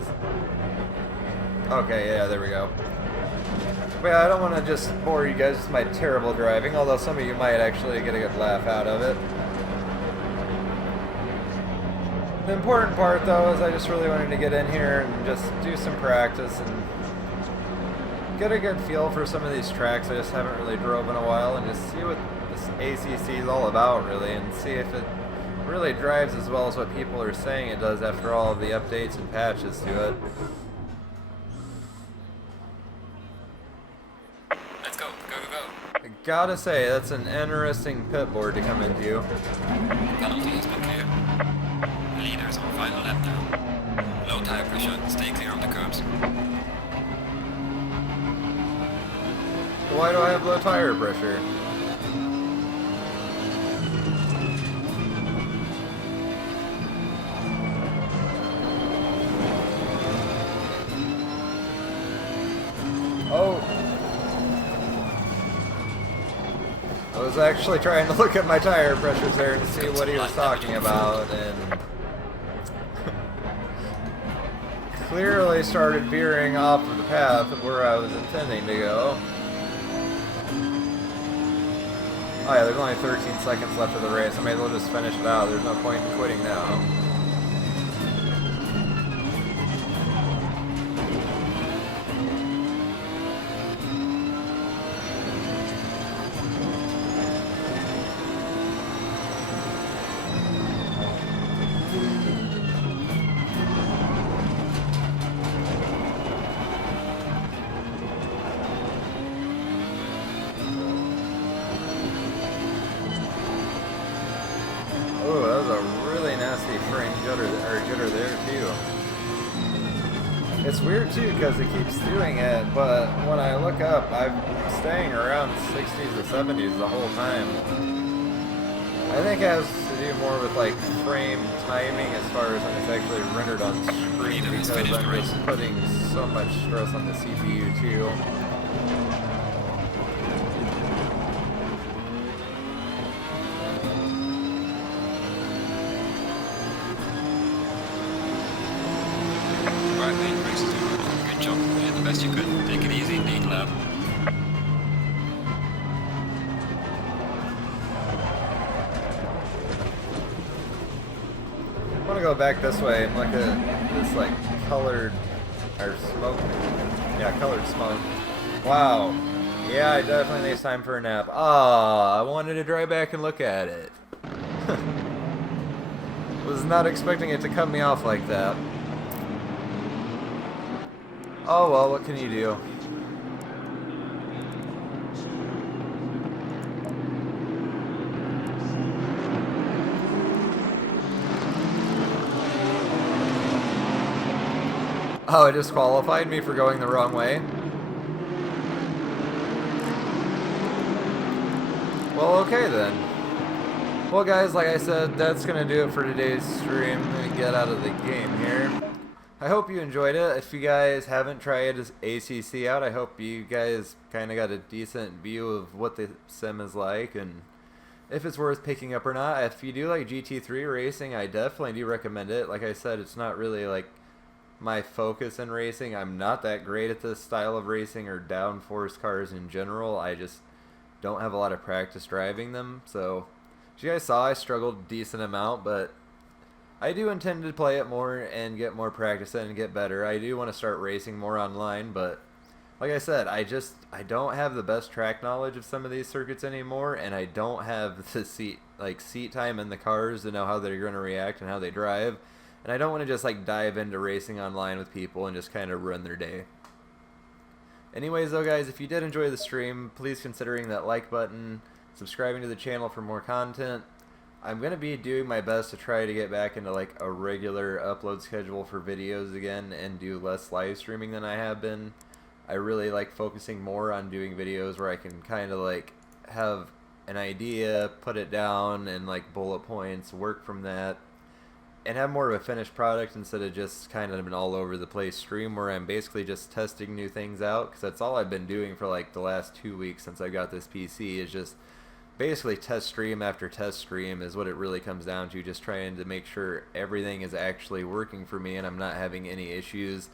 Okay, yeah, there we go. But yeah, I don't want to just bore you guys with my terrible driving, although some of you might actually get a good laugh out of it. The important part, though, is I just really wanted to get in here and just do some practice and get a good feel for some of these tracks I just haven't really drove in a while, and just see what this ACC is all about, really, and see if it really drives as well as what people are saying it does after all of the updates and patches to it. Let's go, go, go, go. I gotta say, that's an interesting pit board to come into. Penalty has been cleared. Leaders on final lap now. Low tire pressure, stay clear on the curbs. Why do I have low tire pressure? Oh. I was actually trying to look at my tire pressures there and see what he was talking about, and clearly started veering off of the path of where I was intending to go. Oh yeah, there's only 13 seconds left of the race. I may as well just finish it out. There's no point in quitting now. Oh, that was a really nasty frame jitter there too. It's weird too because it keeps doing it, but when I look up, I'm staying around 60s to 70s the whole time. I think it has to do more with like frame timing as far as when it's actually rendered on screen, because I'm just putting so much stress on the CPU too. Good job, you did the best you could. Take it easy, lead lap. I want to go back this way and look at this like colored or smoke. Yeah, colored smoke. Wow. Yeah, I definitely think it's time for a nap. Ah, I wanted to drive back and look at it. Was not expecting it to cut me off like that. Oh well, what can you do? Oh, it disqualified me for going the wrong way? Well, okay then. Well guys, like I said, that's gonna do it for today's stream. Let me get out of the game here. I hope you enjoyed it. If you guys haven't tried ACC out, I hope you guys kind of got a decent view of what the sim is like and if it's worth picking up or not. If you do like GT3 racing, I definitely do recommend it. Like I said, it's not really like my focus in racing. I'm not that great at this style of racing or downforce cars in general. I just don't have a lot of practice driving them. So, as you guys saw, I struggled a decent amount, but I do intend to play it more and get more practice in and get better. I do want to start racing more online, but like I said, I don't have the best track knowledge of some of these circuits anymore, and I don't have the seat time in the cars to know how they're going to react and how they drive. And I don't want to just like dive into racing online with people and just kind of ruin their day. Anyways though guys, if you did enjoy the stream, please consider that like button, subscribing to the channel for more content. I'm going to be doing my best to try to get back into like a regular upload schedule for videos again and do less live streaming than I have been. I really like focusing more on doing videos where I can kind of like have an idea, put it down and like bullet points, work from that, and have more of a finished product instead of just kind of an all over the place stream where I'm basically just testing new things out, because that's all I've been doing for like the last 2 weeks since I got this PC, is just basically test stream after test stream is what it really comes down to, just trying to make sure everything is actually working for me and I'm not having any issues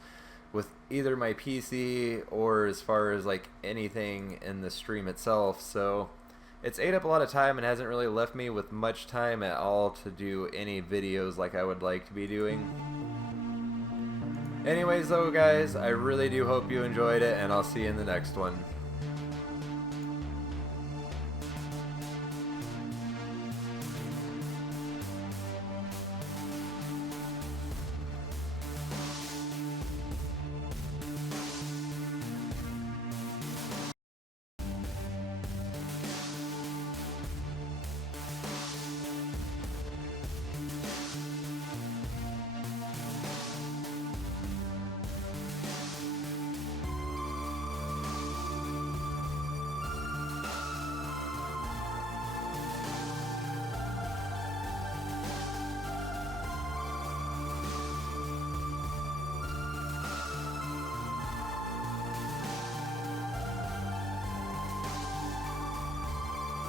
with either my PC or as far as like anything in the stream itself. So it's ate up a lot of time and hasn't really left me with much time at all to do any videos like I would like to be doing. Anyways though guys, I really do hope you enjoyed it, and I'll see you in the next one.